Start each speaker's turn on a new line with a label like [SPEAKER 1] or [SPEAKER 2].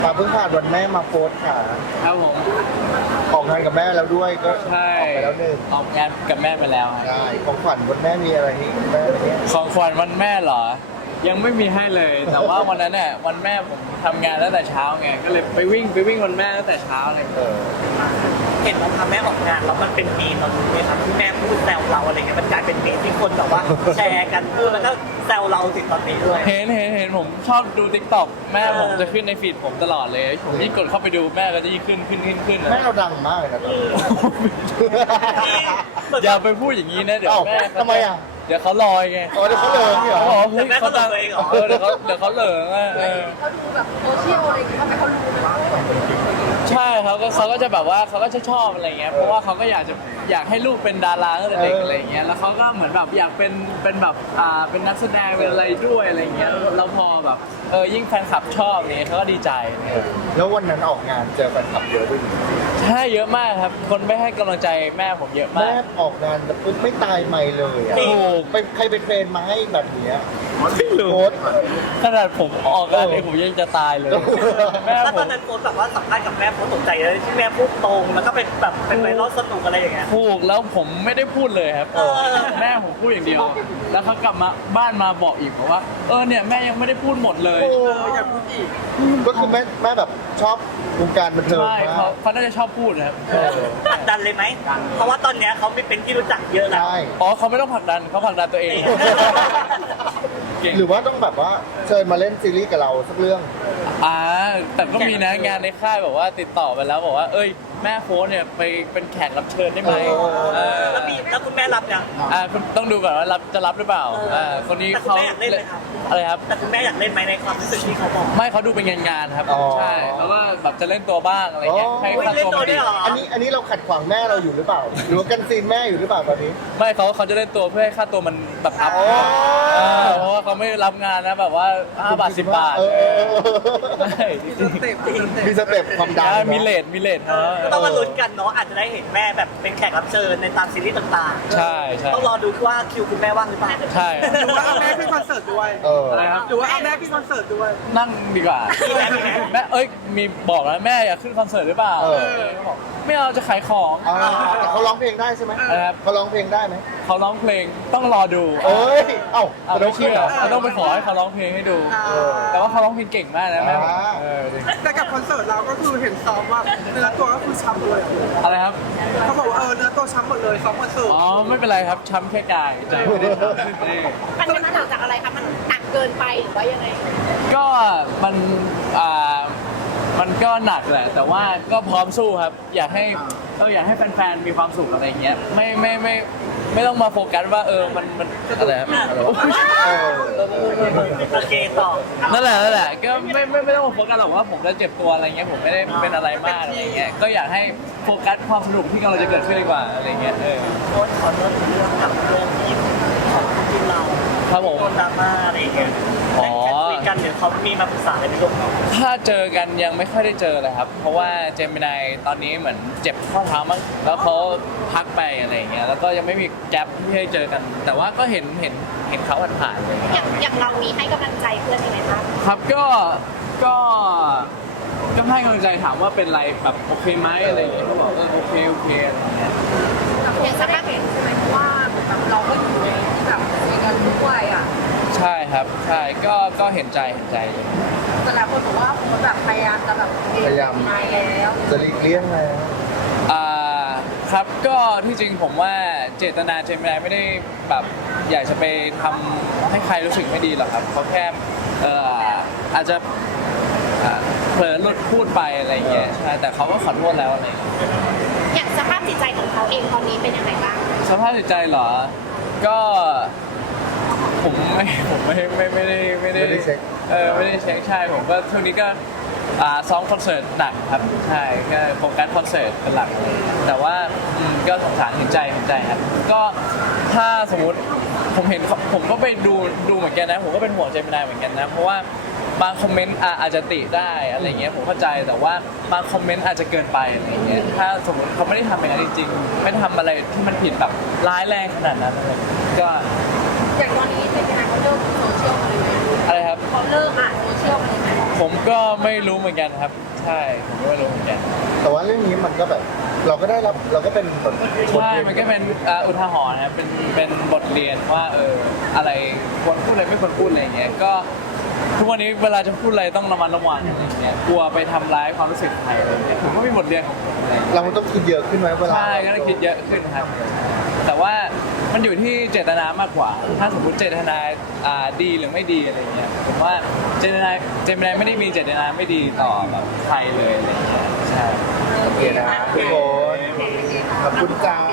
[SPEAKER 1] เพิ่งผ่านวันแม่มาโพสต์ค่ะ
[SPEAKER 2] ครับผม
[SPEAKER 1] ออกงานกับแม่แล้วด้วยก็
[SPEAKER 2] ใช่
[SPEAKER 1] ออกไปแล้วหนึ่ง
[SPEAKER 2] ออกงานกับแม่ไปแล้วครับ
[SPEAKER 1] ได้ของขวัญวันแม่มีอะไรให้แม่ไหมเนี่ย
[SPEAKER 2] ของขวัญวันแม่เหรอยังไม่มีให้เลย แต่ว่าวันนั้นเนี่ยวันแม่ผมทำงานตั้งแต่เช้าไงก็เลยไปวิ่งวันแม่ตั้งแต่เช้าเลย
[SPEAKER 3] เห็นเราพาแม่ออกงานแล้วมันเป็นมีมเราดูไหมครับที่แม่พูดแซวเราอะไรเงี้ยมันกลายเป็นมีมที่คนแบบว่าแชร์กันพูดแล้วก็แซวเราถึงตอนนี้ด้วย
[SPEAKER 2] เห็นผมชอบดู TikTok แม่ผมจะขึ้นในฟีดผมตลอดเลยผมยิ่งกดเข้าไปดูแม่ก็จะยิ่งขึ้น
[SPEAKER 1] แม่เราดังมากเลยนะตอนนี้
[SPEAKER 2] อย่าไปพูดอย่างนี้นะเดี๋ยวแม่
[SPEAKER 1] ทำไมอ่ะ
[SPEAKER 2] เดี๋ยวเขาลอยไง
[SPEAKER 1] เดี๋ยวเขาเหลิงเหรอ
[SPEAKER 2] เฮ้ยเขาดังเดี๋ยวเขาเหลิงอ่ะ
[SPEAKER 4] เขาดูแบบโซเชียลอะไรอย่างเงี้ยเขารู้ไหมว่า
[SPEAKER 2] ใช่เขาก็จะแบบว่าเขาก็จะชอบอะไรเงี้ยเพราะว่าเขาก็อยากให้ลูกเป็นดาราตั้งแต่เด็กอะไรเงี้ยแล้วเขาก็เหมือนแบบอยากเป็นแบบเป็นนักแสดงเป็นอะไรด้วยอะไรเงี้ยแล้วพอแบบยิ่งแฟนคลับชอบเนี่ยเขาก็ดีใจ
[SPEAKER 1] แล้ววันนั้นออกงานเจอแฟนคลับเยอะด้วย
[SPEAKER 2] ใช่เยอะมากครับคนไม่ให้กำลังใจแม่ผมเยอะมาก
[SPEAKER 1] แม่ออกงานแล้วไม่ตายไม่เลยอ่ะใครเป็นเทรนมาให้แบบนี้โค้ช
[SPEAKER 2] ขนาดผมออกงานเองผมยังจะตายเลย
[SPEAKER 3] แม่ผมตอนนั้นโค้ชแบบว่าสัมภาษณ์กับแม่โค้ชตกใจเลยที่แม่พูดตรงแล้วก็เป็นแบบเป็นไวรัลสนุกอะไรอย่างเงี้ย
[SPEAKER 2] พูดแล้วผมไม่ได้พูดเลยครับแม่ผมพูดอย่างเดียวแล้วเขากลับมาบ้านมาบอกอีกบอกว่าเนี่ยแม่ยังไม่ได้พูดหมดเลย
[SPEAKER 3] อยากพูดอีก
[SPEAKER 1] ก็คือแม่แบบชอบวงการบันเทิง
[SPEAKER 2] ใช่เขาน่าจะชอบพูดนะครับ
[SPEAKER 3] ผลักดันเลยไหมเพราะว่าตอนเนี้ยเขาเป็นที่รู้จักเยอะแล้ว
[SPEAKER 2] เขาไม่ต้องผลักดันเขาผลักดันตัวเอง
[SPEAKER 1] หรือว่าต้องแบบว่าเชิญมาเล่นซีรีส์กับเราสักเรื่อง
[SPEAKER 2] แต่ก็มีนะงานในค่ายบอกว่าติดต่อไปแล้วบอกว่าแม่โค้ชเนี่ยไปเป็นแขกรับเชิญได้ไหม
[SPEAKER 3] แล้วคุณแม่รับยัง
[SPEAKER 2] คุณต้องดูก่อนว่าจะรับหรือเปล่าคนนี้เขาอะไรครับ
[SPEAKER 3] แต่คุณแม่อยากเล่นไหมในความรู้สึกที่เขาบอก
[SPEAKER 2] ไม่เขาดูเป็นงานครับใช่แล้วก็แบบจะเล่นตัวบ้างอะไรเงี้ยให้ค่าตัวดี
[SPEAKER 1] อันนี้เราขัดขวางแม่เราอยู่หรือเปล่าหรือว่ากันซีนแม่อยู่หรือเปล่าตอนนี้
[SPEAKER 2] ไม่เขาจะเล่นตัวเพื่อให้ค่าตัวมันแบบอัพเพราะว่าเขาไม่รับงานนะแบบว่า5 บาท10 บาท
[SPEAKER 1] มีสเต็ปความดัง
[SPEAKER 2] มีเลท
[SPEAKER 3] ก็ต้องมาลุ้นกันเนาะอาจจะได้เห็นแม่แบบเป็นแขกรับเชิญในตามซีรีส์ต่าง
[SPEAKER 2] ๆใช่
[SPEAKER 3] ต้องรอดูว่าคิวคุณแม่ว่างหรือเปล่า
[SPEAKER 2] ใช่
[SPEAKER 3] หรือว่าเอาแม่ขึ้นคอนเสิร์ตด้วย
[SPEAKER 2] อะไรครับ
[SPEAKER 3] หรือว่าเอาแม่ขึ้นคอนเสิร์ตด้วย
[SPEAKER 2] นั่งดีกว่าแม่มีบอกแล้วแม่อยากขึ้นคอนเสิร์ตหรือเปล่าบอกไม่เอาจะขายของ
[SPEAKER 1] เขาร้องเพลงได้ใช่ไหมเขาร้องเพลงได้ไหม
[SPEAKER 2] เขาร้องเพลงต้องรอดูไม่เชื่อต้องไปขอให้เขาร้องเพลงให้ดูแต่ว่าเขาร้องเพลงเก่งมากนะแม่
[SPEAKER 3] แต่กับคอนเสิร์ตเราก็คือเห็นซ้อมว่าเนื้อตัวก็คือช้ำเลย
[SPEAKER 2] อะไรครับ
[SPEAKER 3] เขาบอกว่าเนื้อตัวช้ำหมดเลยซ้อมคอนเสิร์ต
[SPEAKER 2] ไม่เป็นไรครับช้ำแค่กายใจไม่ได้ช้
[SPEAKER 4] ำมันเกิดจากอะไรคะมันหนักเกินไปหรือว่ายังไง
[SPEAKER 2] ก็มันก็หนักแหละแต่ว่าก็พร้อมสู้ครับอยากให้แฟนๆมีความสุขอะไรเงี้ยไม่ต้องมาโฟกัสว่ามันอะไรครับ
[SPEAKER 3] โอเคต่อ
[SPEAKER 2] นั่นแหละก็ไม่ต้องมาโฟกัสหรอกว่าผมจะเจ็บตัวอะไรเงี้ยผมไม่ได้เป็นอะไรมากอะไรเงี้ยก็อยากให้โฟกัสความสนุกที่กำลังจะเกิดขึ้นดีกว่าอะไรเงี้ย
[SPEAKER 3] โค้ชขอโทษเรื่องกับเรื่องที่ของที่เรา
[SPEAKER 2] ครับผม
[SPEAKER 3] โดนดราม่าอะไรเงี้ยคุยกันเดี๋ยวเขามีมาปรึกษาอะไรไม่รู้
[SPEAKER 2] ถ้าเจอกันยังไม่ค่อยได้เจอเลยครับเพราะว่าเจมินายตอนนี้เหมือนเจ็บข้อเท้ามั้งแล้วเขาพักไปอะไรเงี้ยแล้วก็ยังไม่มีแกลบที่ให้เจอกันแต่ว่าก็เห็นเขาผ่านๆอะไรเงี้ย
[SPEAKER 4] อย่างเรามีให้กำลังใจเพื่อนยังไงบ้าง
[SPEAKER 2] ครับก็ให้กำลังใจถามว่าเป็นไรแบบโอเคไหมอะไรเงี้ยเขาบอกโอเคอะไรเงี้ย
[SPEAKER 4] อย่างสภาพเห็นใช่ไหมเพราะว่าแบบเราก็อยู่ในที่แบบมีกันด้วยอ่ะ
[SPEAKER 2] ใช่ครับใช่ก็เห็นใจเลย
[SPEAKER 4] แต่หลายคนบอกว่าผมแบบพยายามจะแบบ
[SPEAKER 1] พยายาม
[SPEAKER 4] แล้ว
[SPEAKER 1] จะหลีกเลี่ยงแล้ว
[SPEAKER 2] ครับก็ที่จริงผมว่าเจตนาเจมินายไม่ได้แบบอยากจะไปทำให้ใครรู้สึกไม่ดีหรอกครับเขาแค่อาจจะเผลอหลุดพูดไปอะไรเงี้ยใช่แต่เขาก็ขอโทษแล้วอะไร
[SPEAKER 4] อย่างสภาพจิตใจของเขาเองตอนนี้เป็นยังไงบ้าง
[SPEAKER 2] สภาพจิตใจเหรอก็ผมไม่ได้เช็คไม่ได้เช็คใช่ผมก็ช่วงนี้ก็ซ้อมคอนเสิร์ตหนักครับใช่ก็โฟกัสคอนเสิร์ตเป็นหลักแต่ว่าก็สงสารเห็นใจครับก็ถ้าสมมุติผมก็ไปดูเหมือนกันนะผมก็เป็นห่วงเจมินายเหมือนกันนะเพราะว่าบางคอมเมนต์อาจจะติได้อะไรเงี้ยผมเข้าใจแต่ว่าบางคอมเมนต์อาจจะเกินไปอะไรเงี้ยถ้าสมมติเขาไม่ได้ทำอย่างนั้นจริงๆไม่ทำอะไรที่มันผิดแบบร้ายแรงขนาดนั้นเลยก็
[SPEAKER 4] อย่างตอนนี้เจมินายเขาเลิกโซเชียลมาเลยไหม
[SPEAKER 2] อะไรครับ
[SPEAKER 4] เขาเลิกโซเชียลมาเลยไหม
[SPEAKER 2] โซผมก็ไม่รู้เหมือนกันครับ ใช่ผมก็ไม่รู้เหมือนกัน
[SPEAKER 1] แต่ว่าเรื่องนี้มันก็แบบเราก็ได้รับเราก็เป็นแบบบท
[SPEAKER 2] ใช่
[SPEAKER 1] เรีย
[SPEAKER 2] มันก็เป็นอุทาหรณ์นะครับเป็นบทเรียนว่าอะไรควรพูดอะไรไม่ควรพูดอะไรอย่างเงี้ยก็ทุกวันนี้เวลาจะพูดอะไรต้องระมัดระวังอะไรอย่างเงี้ยกลัวไปทำร้ายความรู้สึกใครอะไรอย่างเงี้ยผมก็มีบทเรียนของผมอะไรอย่างเงี้ย
[SPEAKER 1] เราต้องคิดเยอะขึ้นไหมเวลา
[SPEAKER 2] ใช่ก็ต้องคิดเยอะขึ้นครับ แต่ว่ามันอยู่ที่เจตนามากกว่า ถ้าสมมติเจตนาดีหรือไม่ดีอะไรเงี้ยผมว่าเจตนาไม่ได้มีเจตนาไม่ดีต่อแบบใครเลยอะไรเงี้ยใช่
[SPEAKER 1] โอเคนะทุกคนขอบคุณจ้า